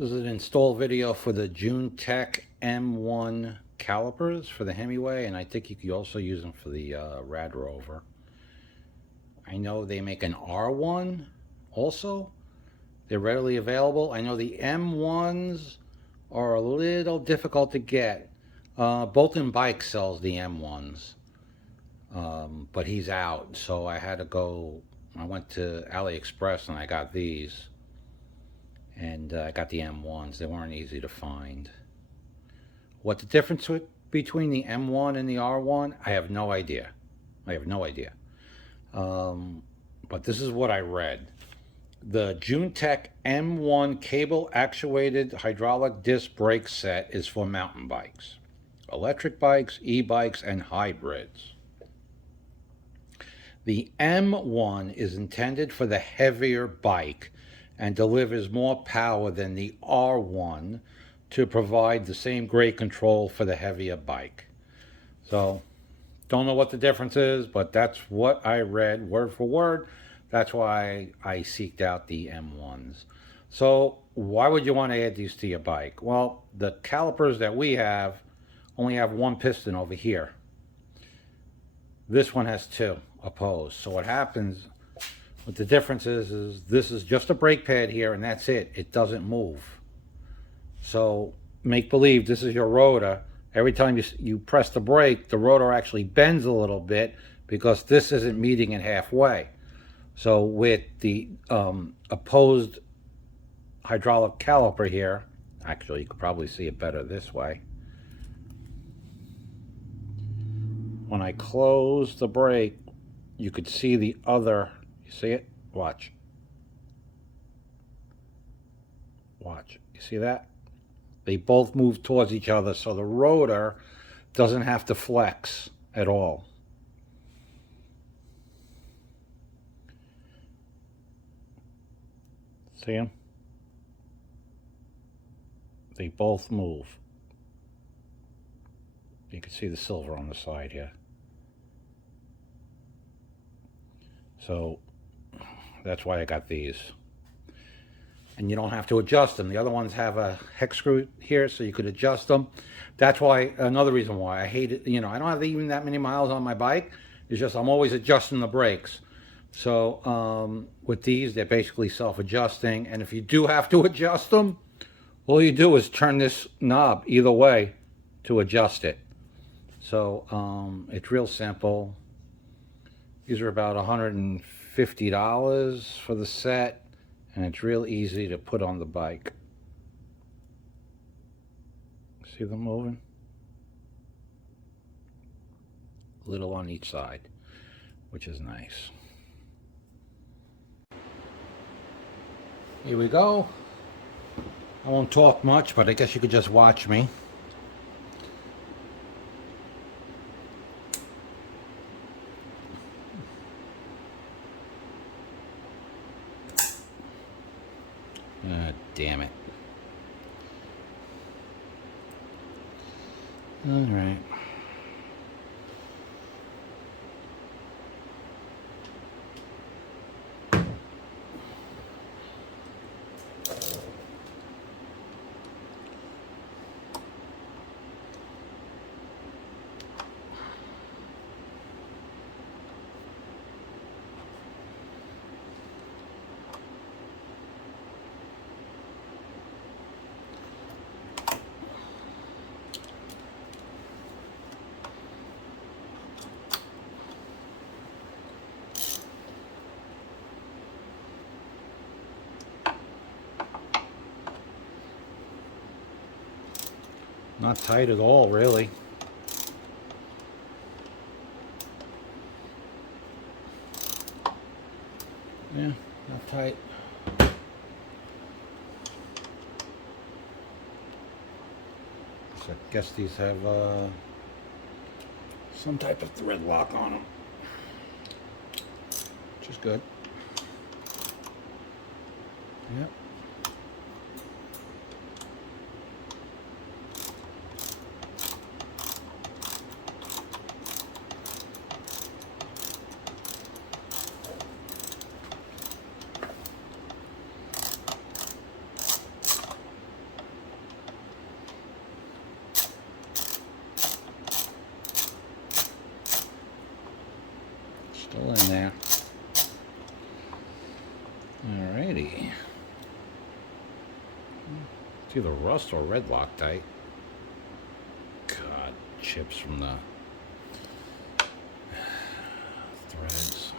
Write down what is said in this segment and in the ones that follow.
This is an install video for the Junetec M1 calipers for the Himiway, and I think you could also use them for the Rad Rover. I know they make an R1 also. They're readily available. I know the M1s are a little difficult to get. Bolton Bike sells the M1s, but he's out, so I had to go. I went to AliExpress and I got these. And I got the M1s. They weren't easy to find. What the difference between the M1 and the R1, I have no idea. But this is what I read. The Junetec M1 cable actuated hydraulic disc brake set is for mountain bikes, electric bikes, e-bikes, and hybrids. The M1 is intended for the heavier bike and delivers more power than the R1 to provide the same great control for the heavier bike. So, don't know what the difference is, but that's what I read word for word. That's why I seeked out the M1s. So, why would you want to add these to your bike? Well, the calipers that we have only have one piston over here. This one has two opposed. So what happens, what the difference is this is just a brake pad here and that's it. It doesn't move. So make believe this is your rotor. Every time you press the brake, the rotor actually bends a little bit because this isn't meeting it halfway. So with the opposed hydraulic caliper here, actually you could probably see it better this way. When I close the brake, you could see the other. You see it? Watch. Watch. You see that? They both move towards each other, so the rotor doesn't have to flex at all. See them? They both move. You can see the silver on the side here. So that's why I got these. And you don't have to adjust them. The other ones have a hex screw here, so you could adjust them. That's why, another reason why I hate it. You know, I don't have even that many miles on my bike. It's just I'm always adjusting the brakes. So with these, they're basically self-adjusting. And if you do have to adjust them, all you do is turn this knob either way to adjust it. So it's real simple. These are about $150 for the set, and it's real easy to put on the bike. See them moving? A little on each side, which is nice. Here we go. I won't talk much, but I guess you could just watch me. Damn it. All right. Not tight at all, really. Yeah, not tight. So I guess these have some type of thread lock on them, which is good. Yep. Alrighty. It's either rust or red Loctite. God, chips from the threads.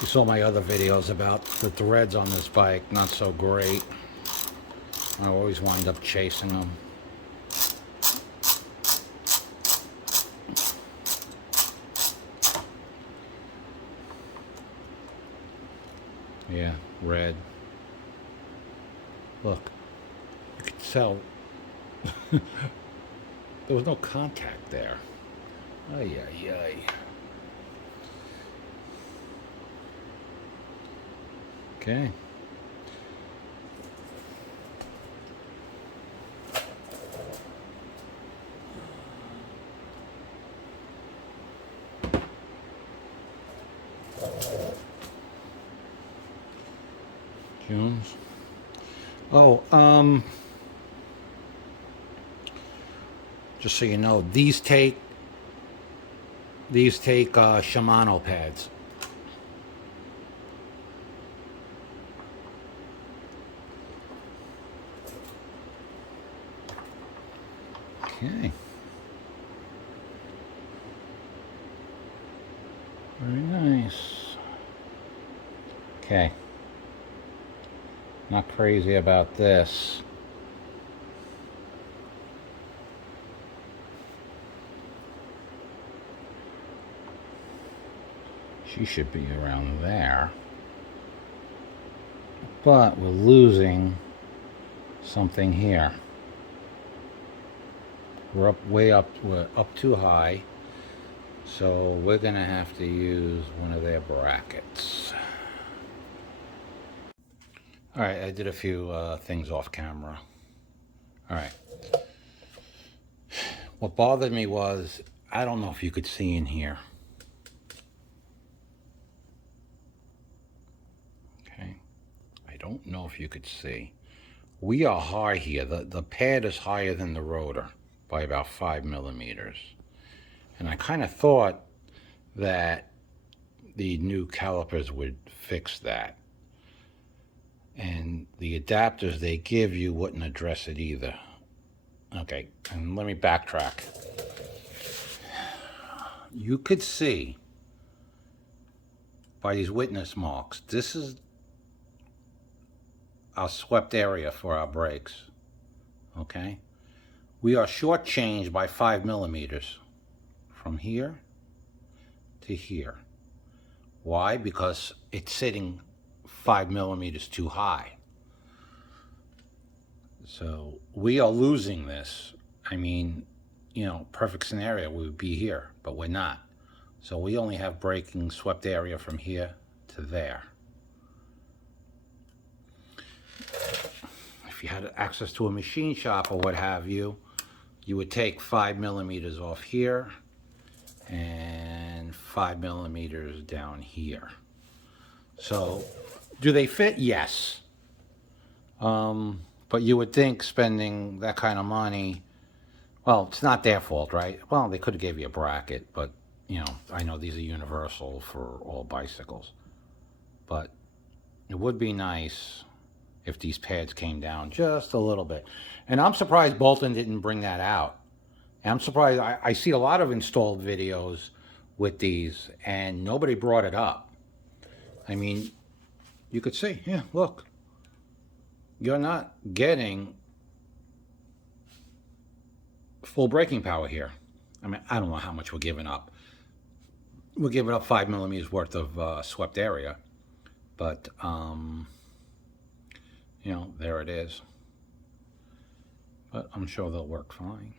You saw my other videos about the threads on this bike, not so great. I always wind up chasing them. Yeah, red. Look, you can tell there was no contact there. Ay, ay, ay. Okay. Jones. Oh, just so you know, these take Shimano pads. Okay. Very nice. Okay. Not crazy about this. She should be around there. But we're losing something here. We're up way up, we're up too high. So we're gonna have to use one of their brackets. All right, I did a few things off camera. All right. What bothered me was, I don't know if you could see in here. Okay. I don't know if you could see. We are high here. The pad is higher than the rotor by about 5 millimeters. And I kind of thought that the new calipers would fix that. And the adapters they give you wouldn't address it either. Okay, and let me backtrack. You could see by these witness marks, this is our swept area for our brakes. Okay? We are shortchanged by 5 millimeters from here to here. Why? Because it's sitting 5 millimeters too high. So we are losing this. I mean, you know, perfect scenario, we would be here, but we're not. So we only have braking swept area from here to there. If you had access to a machine shop or what have you, you would take 5 millimeters off here and 5 millimeters down here. So do they fit? Yes. But you would think spending that kind of money, well, it's not their fault, right? Well, they could have gave you a bracket, but, you know, I know these are universal for all bicycles. But it would be nice if these pads came down just a little bit. And I'm surprised Bolton didn't bring that out. And I'm surprised, I see a lot of installed videos with these, and nobody brought it up. I mean, you could see, yeah, look. You're not getting full braking power here. I mean, I don't know how much we're giving up. We're giving up 5 millimeters worth of swept area. But, you know, there it is. But I'm sure they'll work fine.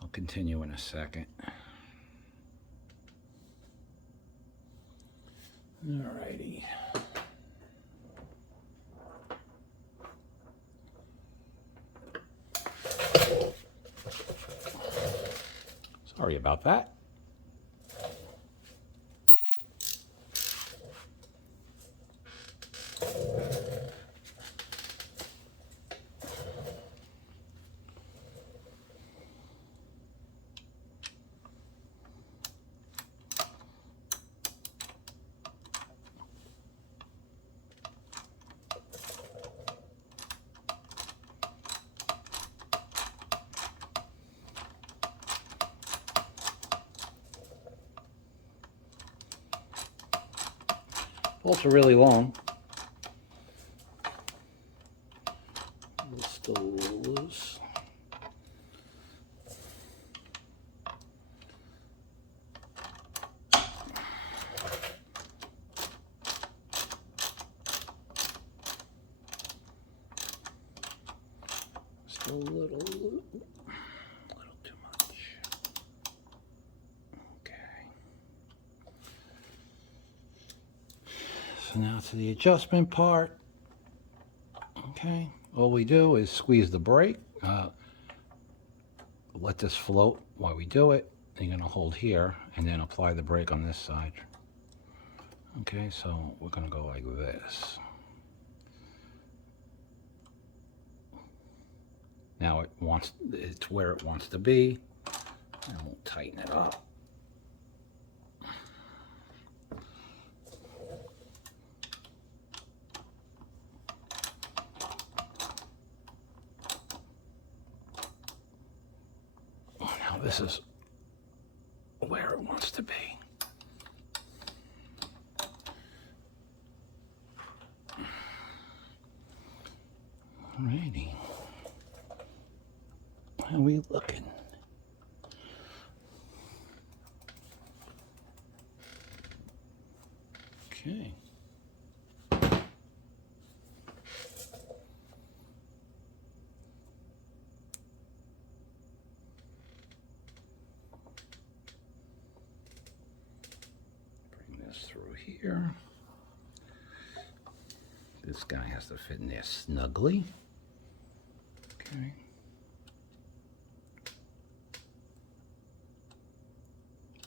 I'll continue in a second. Alrighty. Sorry about that. Bolts are really long. It's still a little loose. Still a little too much. Okay. So now to the adjustment part. Okay. All we do is squeeze the brake. Let this float while we do it. You're going to hold here and then apply the brake on this side. Okay, so we're going to go like this. Now it's where it wants to be. And we'll tighten it up. Now this is where it wants to be. Alrighty. How are we looking? Okay. Bring this through here. This guy has to fit in there snugly. Okay.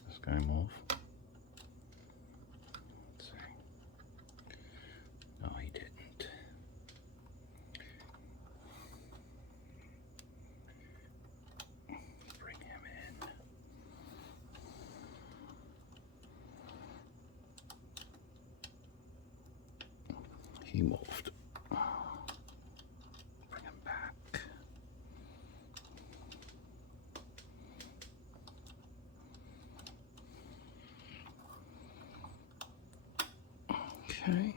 This guy move. Let's see. No, he didn't. Bring him in. He moved. Bring him back. Okay.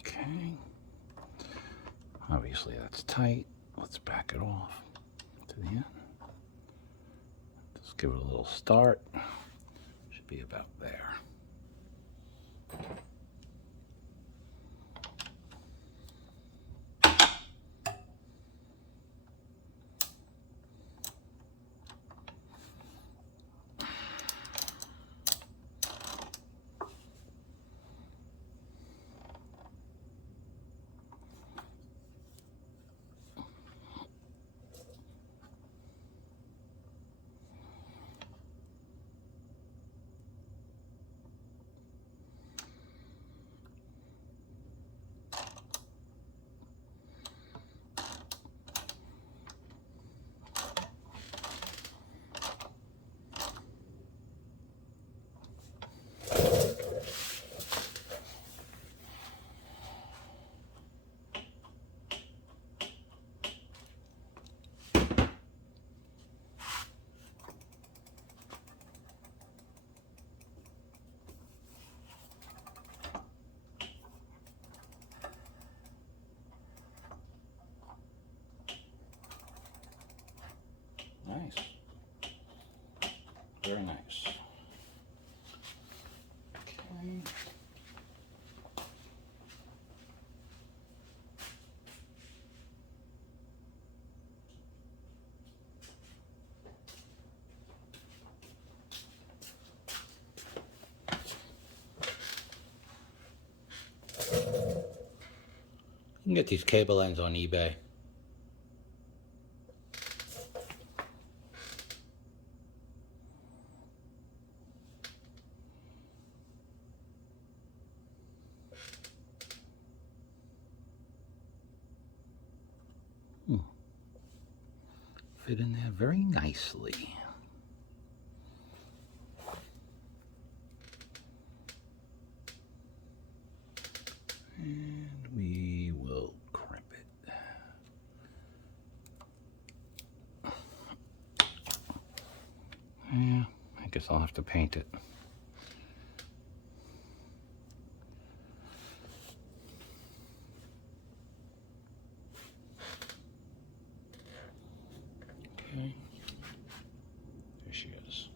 Okay. Obviously that's tight. Let's back it off to the end. Just give it a little start. Should be about there. Nice. Very nice. Okay. You can get these cable ends on eBay. fit in there very nicely. And we will crimp it. Yeah, I guess I'll have to paint it. Okay. There she is.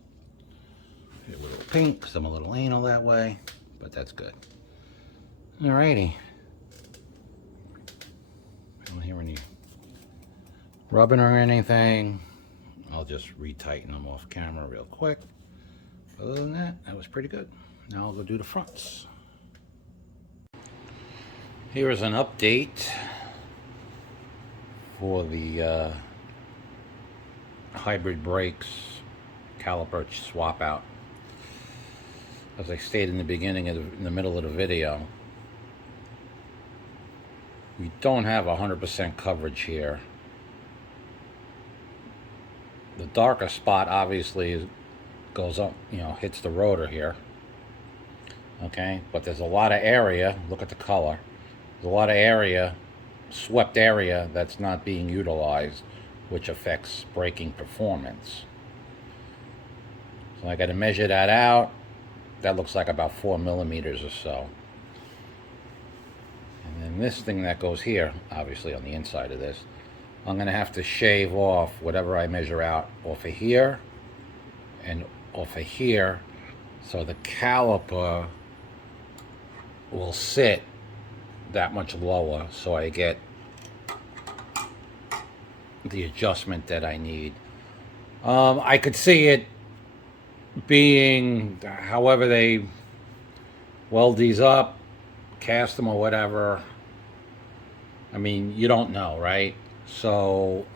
A little pink because I'm a little anal that way, but that's good. Alrighty. I don't hear any rubbing or anything. I'll just retighten them off camera real quick. Other than that, that was pretty good. Now I'll go do the fronts. Here is an update for the hybrid brakes caliper swap out. As I stated in the beginning, in the middle of the video, we don't have 100% coverage here. The darker spot obviously goes up, hits the rotor here. Okay, but there's a lot of area, look at the color, there's a lot of area, swept area that's not being utilized, which affects braking performance. So I got to measure that out. That looks like about 4 millimeters or so. And then this thing that goes here, obviously on the inside of this, I'm going to have to shave off whatever I measure out off of here and off of here, so the caliper will sit that much lower, so I get the adjustment that I need. I could see it being however they weld these up, cast them or whatever. I mean, you don't know, right? So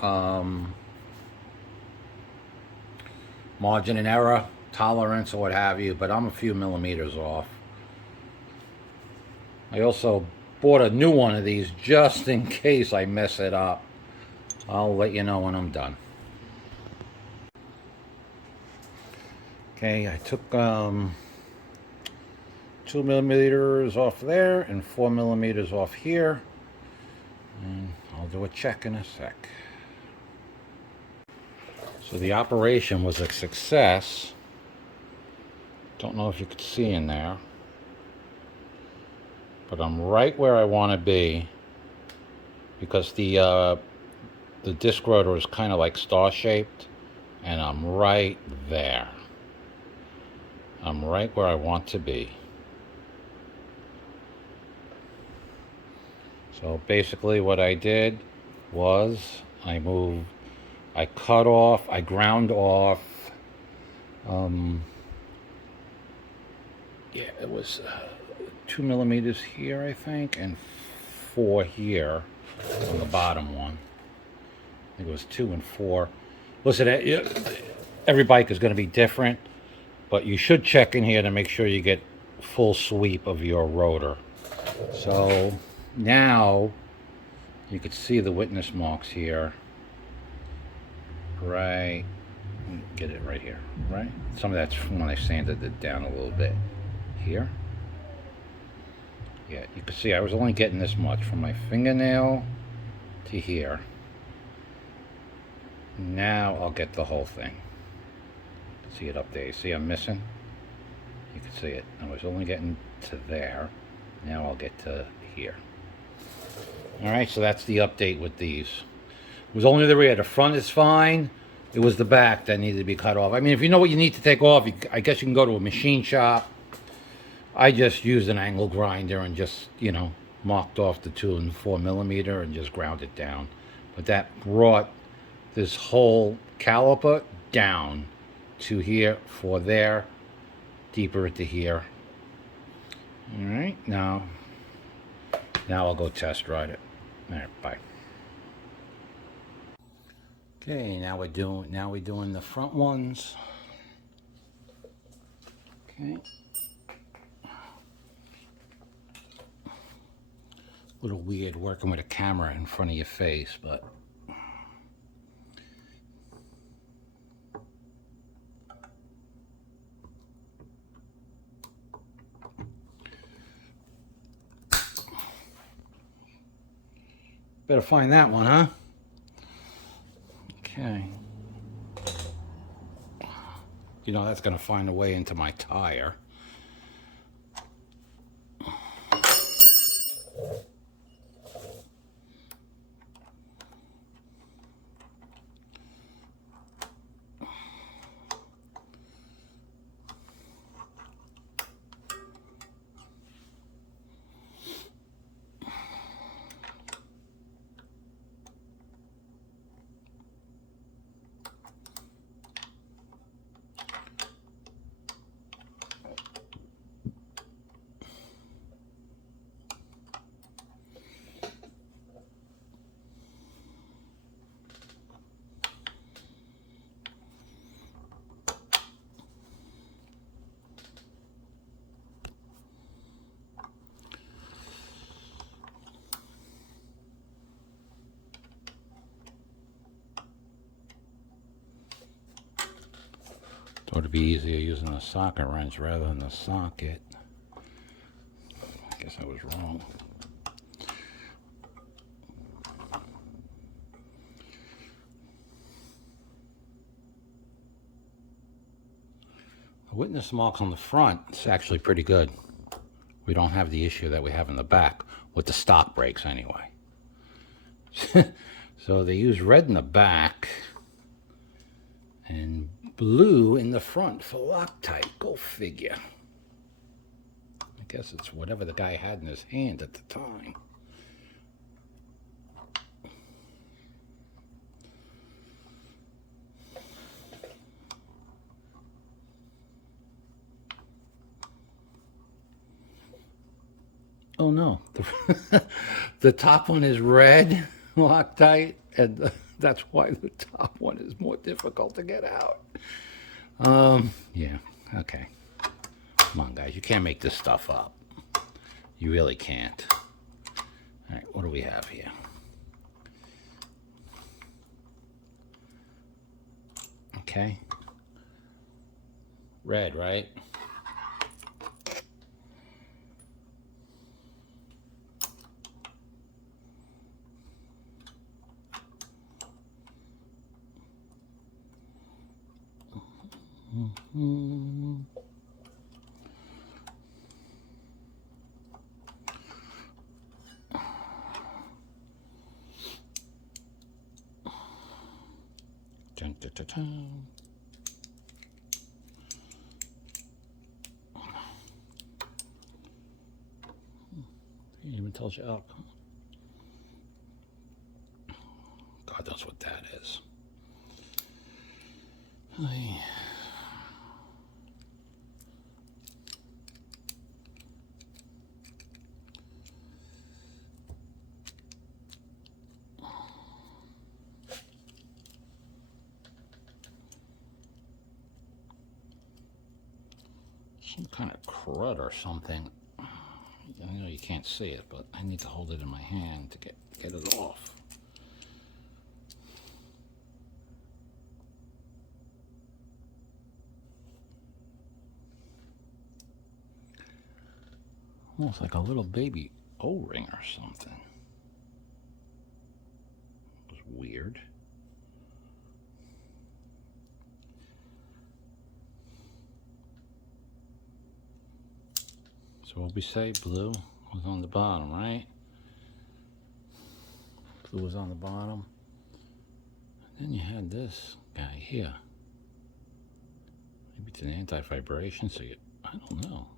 margin and error, tolerance or what have you, but I'm a few millimeters off. I also bought a new one of these just in case I mess it up. I'll let you know when I'm done. Okay, I took 2 millimeters off there and 4 millimeters off here. And I'll do a check in a sec. So the operation was a success. Don't know if you could see in there, but I'm right where I want to be, because the disc rotor is kind of like star-shaped, and I'm right there. I'm right where I want to be. So basically what I did was I cut off, I ground off, yeah, it was 2 millimeters here, I think, and 4 here on the bottom one. I think it was 2 and 4. Listen, every bike is going to be different, but you should check in here to make sure you get full sweep of your rotor. So now you can see the witness marks here. Right, get it right here, right? Some of that's from when I sanded it down a little bit. Here. Yeah, you can see I was only getting this much from my fingernail to here. Now I'll get the whole thing. See it up there. You see I'm missing? You can see it. I was only getting to there. Now I'll get to here. Alright, so that's the update with these. It was only the rear. The front is fine. It was the back that needed to be cut off. I mean, if you know what you need to take off, I guess you can go to a machine shop. I just used an angle grinder and just, marked off the 2 and 4 millimeter and just ground it down. But that brought this whole caliper down to here, for there, deeper into here. All right, now I'll go test ride it. All right, bye. Okay, now we're doing the front ones. Okay. A little weird working with a camera in front of your face, but Better find that one, huh? Okay. You know, that's going to find a way into my tire. Thought it'd be easier using a socket wrench rather than a socket. I guess I was wrong. The witness mark on the front is actually pretty good. We don't have the issue that we have in the back with the stock brakes anyway. So they use red in the back and blue in the front for Loctite. Go figure. I guess it's whatever the guy had in his hand at the time. Oh no, the top one is red Loctite, and that's why the top one is more difficult to get out. Yeah, okay. Come on, guys, you can't make this stuff up. You really can't. All right, what do we have here? Okay. Red, right? Mm-hmm. Dun, dun, dun, dun. It even tells you up. God knows what that is. Ay. Some kind of crud or something. I know you can't see it, but I need to hold it in my hand to get it off. Almost like a little baby O-ring or something. It was weird. So what we say, blue was on the bottom, right? Blue was on the bottom. And then you had this guy here. Maybe it's an anti-vibration, so I don't know.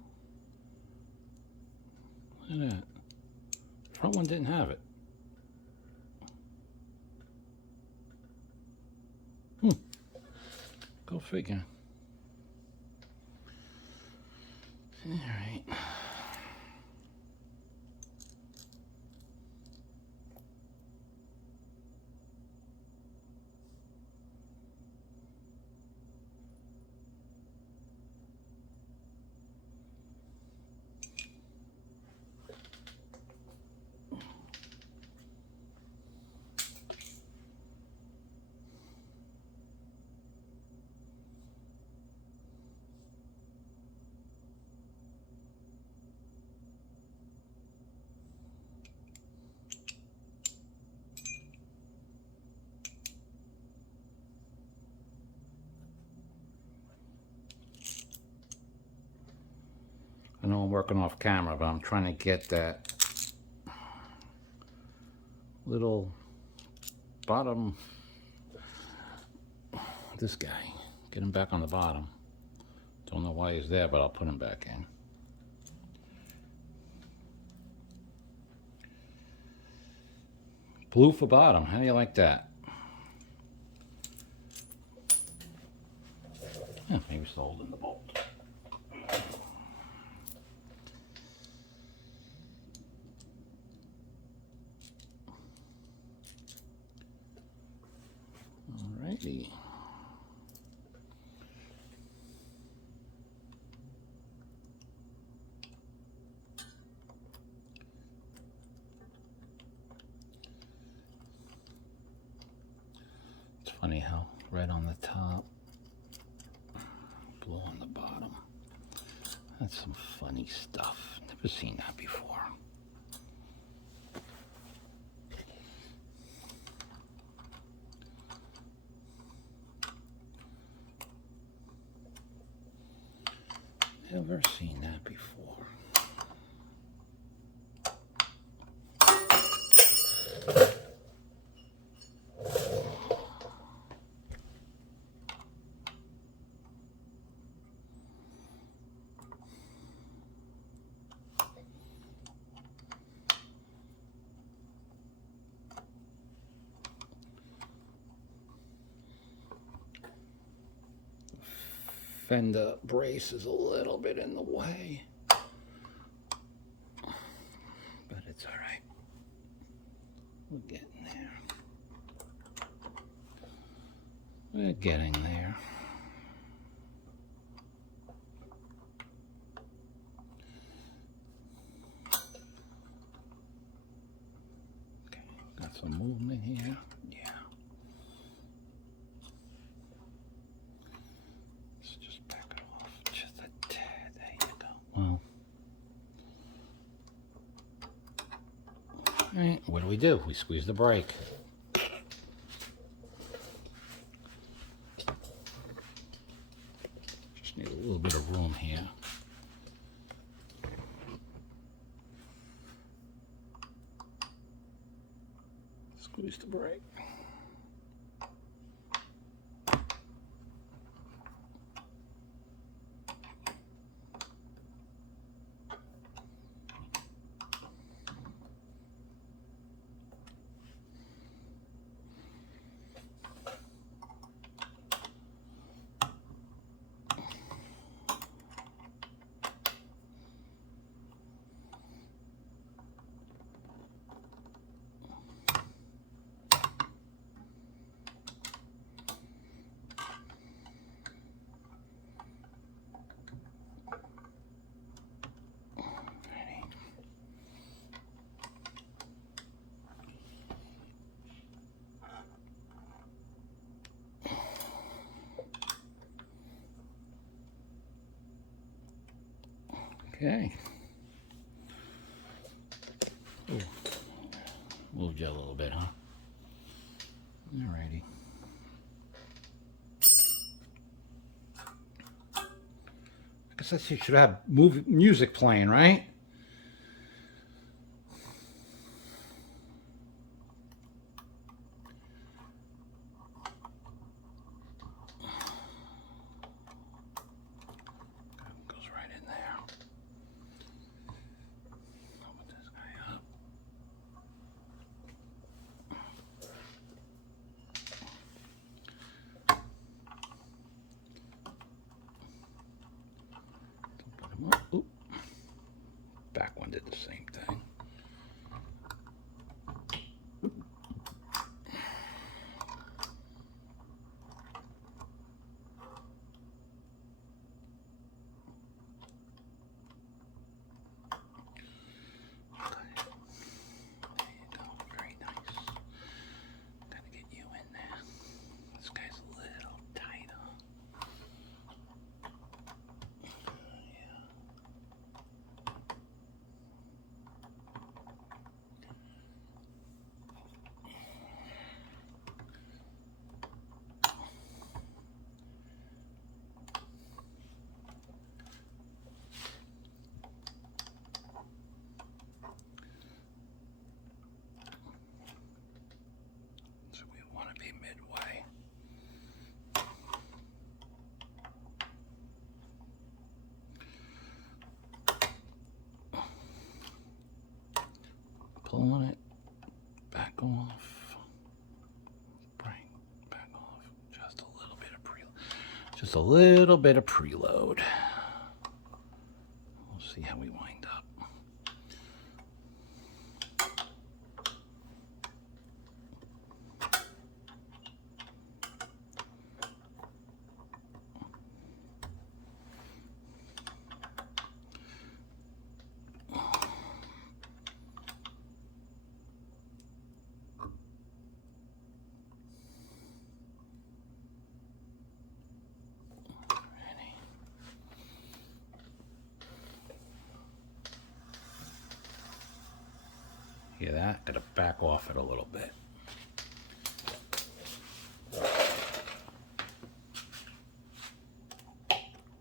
Look at that. Front one didn't have it. Go figure. All right. I'm working off camera, but I'm trying to get that little bottom, this guy, get him back on the bottom. Don't know why he's there, but I'll put him back in. Blue for bottom, how do you like that? Maybe it's holding the bolt. Alrighty. It's funny how red on the top, blue on the bottom. That's some funny stuff. Never seen that before. Never seen that before. Fender brace is a little bit in the way, but it's all right. We're getting there. We're getting there. Okay, got some movement here. Yeah. All right, what do? We squeeze the brake. Just need a little bit of room here. Squeeze the brake. Okay. Ooh. Moved you a little bit, huh? Alrighty. I guess you should have music playing, right? Goes right in there. Open this guy up. Oop. Back one did the same thing. back off. Bring back off. Just a little bit of preload. Just a little bit of preload. We'll see how we wind up. Hear that? Gotta back off it a little bit.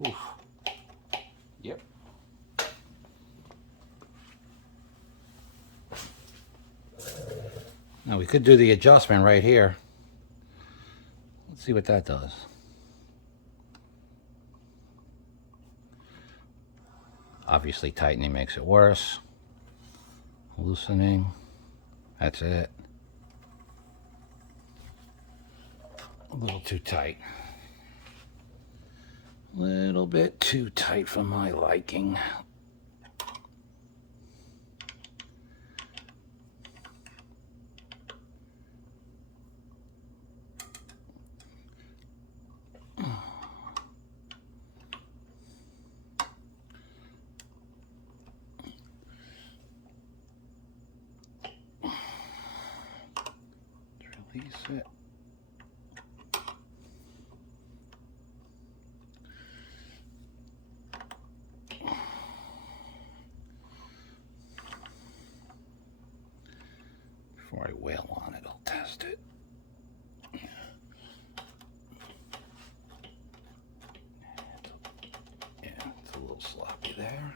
Oof. Yep. Now we could do the adjustment right here. Let's see what that does. Obviously tightening makes it worse. Loosening. That's it. A little too tight. A little bit too tight for my liking. Release it. Before I wail on it, I'll test it. Yeah, it's a little sloppy there.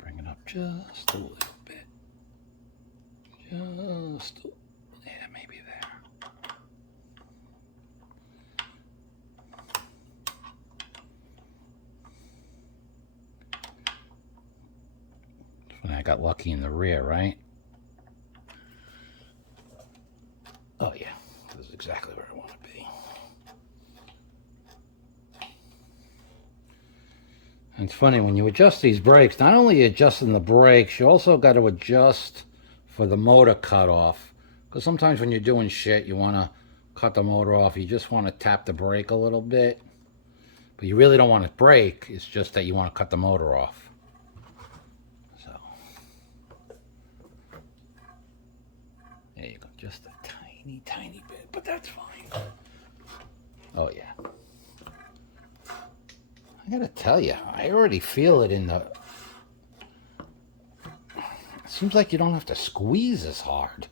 Bring it up just a little bit. Just, yeah, maybe there. When I got lucky in the rear, right? Oh yeah, this is exactly where I want to be. And it's funny, when you adjust these brakes, not only adjusting the brakes, you also got to adjust for the motor cutoff. Because sometimes when you're doing shit, you want to cut the motor off. You just want to tap the brake a little bit. But you really don't want to brake. It's just that you want to cut the motor off. So, there you go. Just a tiny, tiny bit. But that's fine. Oh, yeah. I gotta tell you, I already feel it in the... It seems like you don't have to squeeze as hard.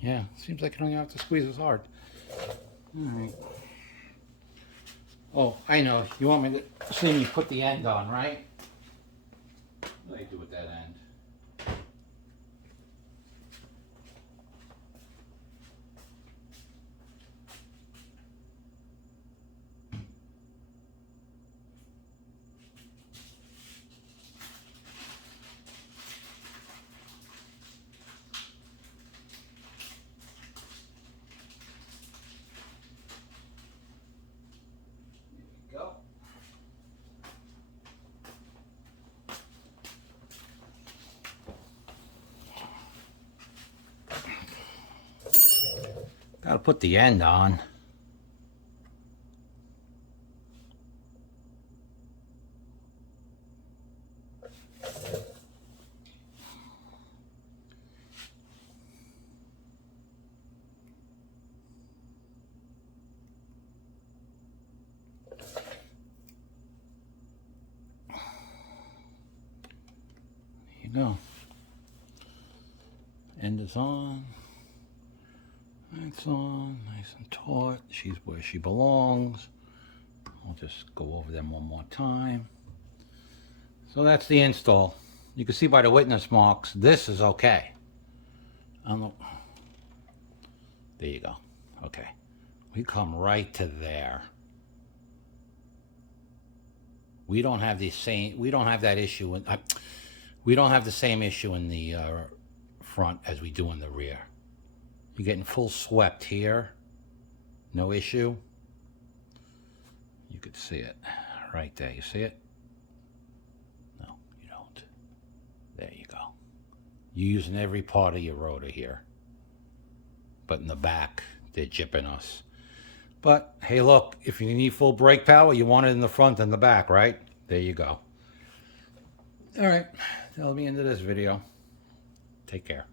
Yeah, it seems like you don't have to squeeze as hard. Alright. Oh, I know. You want me to see me put the end on, right? What do I do with that end? Go. Gotta put the end on. There you go. End is on. That's on, nice and taut. She's where she belongs. I'll just go over them one more time. So that's the install. You can see by the witness marks, this is okay. There you go. Okay. We come right to there. We don't have the same. We don't have that issue. We don't have the same issue in the front as we do in the rear. You're getting full swept here. No issue. You could see it right there. You see it? No, you don't. There you go. You're using every part of your rotor here. But in the back, they're jipping us. But hey, look, if you need full brake power, you want it in the front and the back, right? There you go. All right, that'll be the end of this video. Take care.